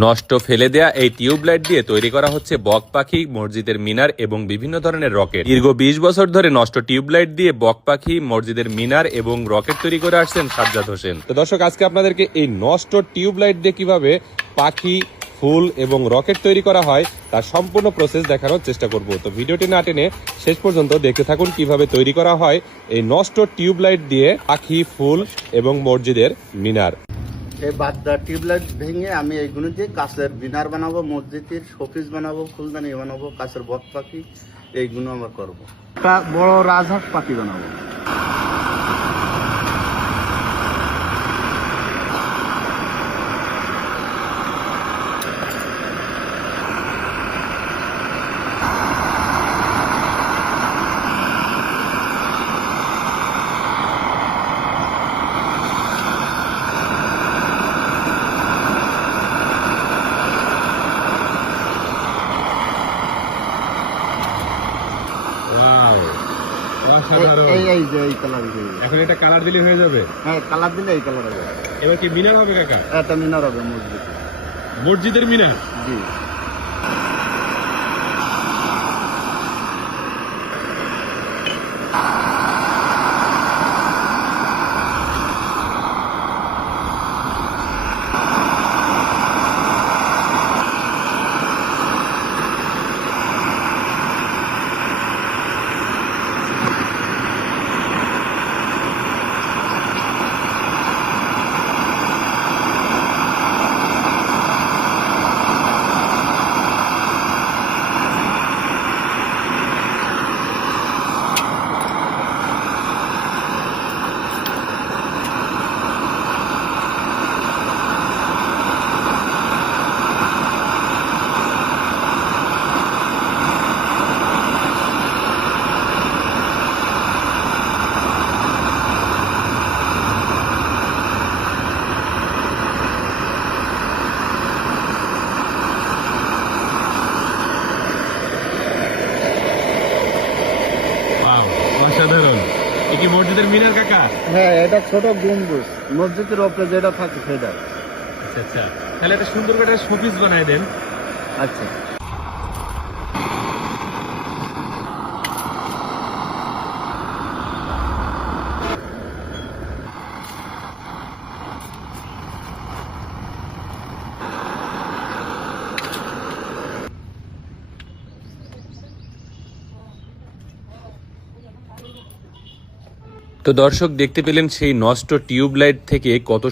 নষ্ট ফেলে দেয়া এই টিউবলাইট দিয়ে তৈরি করা হচ্ছে বক পাখি, মসজিদের মিনার এবং বিভিন্ন ধরনের রকেট। দীর্ঘ 20 বছর ধরে নষ্ট টিউবলাইট দিয়ে বক পাখি, মসজিদের মিনার এবং রকেট তৈরি করে আসছেন সাজ্জাদ হোসেন। তো দর্শক, আজকে আপনাদেরকে এই নষ্ট টিউবলাইট দিয়ে কিভাবে পাখি, ফুল এবং রকেট তৈরি করা হয় তার সম্পূর্ণ প্রসেস দেখানোর চেষ্টা করব। তো ভিডিওটি না টেনে শেষ পর্যন্ত দেখতে থাকুন কিভাবে তৈরি করা হয় এই নষ্ট টিউবলাইট দিয়ে পাখি, ফুল এবং মসজিদের মিনার। এই বাদদা টিউবলাইট ভেঙে আমি এইগুলো দিয়ে কাছের বিনার বানাবো, মসজিদের শোপিস বানাবো, ফুলদানি বানাবো, কাছের বক পাখি এইগুলো আমরা করবো। একটা বড় রাজহাঁস পাখি বানাবো। এই যে এই কালার, এখন এটা কালার দিলে হয়ে যাবে? হ্যাঁ, কালার দিলে এই কালার হবে। এবার কি মিনার হবে কাকা? এটা মিনার হবে মসজিদে। মসজিদের মিনার? জি। অসাধারণ। এ কি মসজিদের মিনার কাকা? হ্যাঁ, এটা ছোট গম্বুজ, মসজিদের উপরে যেটা থাকে সেটা। আচ্ছা আচ্ছা, তাহলে একটা সুন্দর করে শোপিস বানাই দেন। আচ্ছা। তো দর্শক, দেখতে পেলেন সেই নষ্ট টিউবলাইট থেকে কত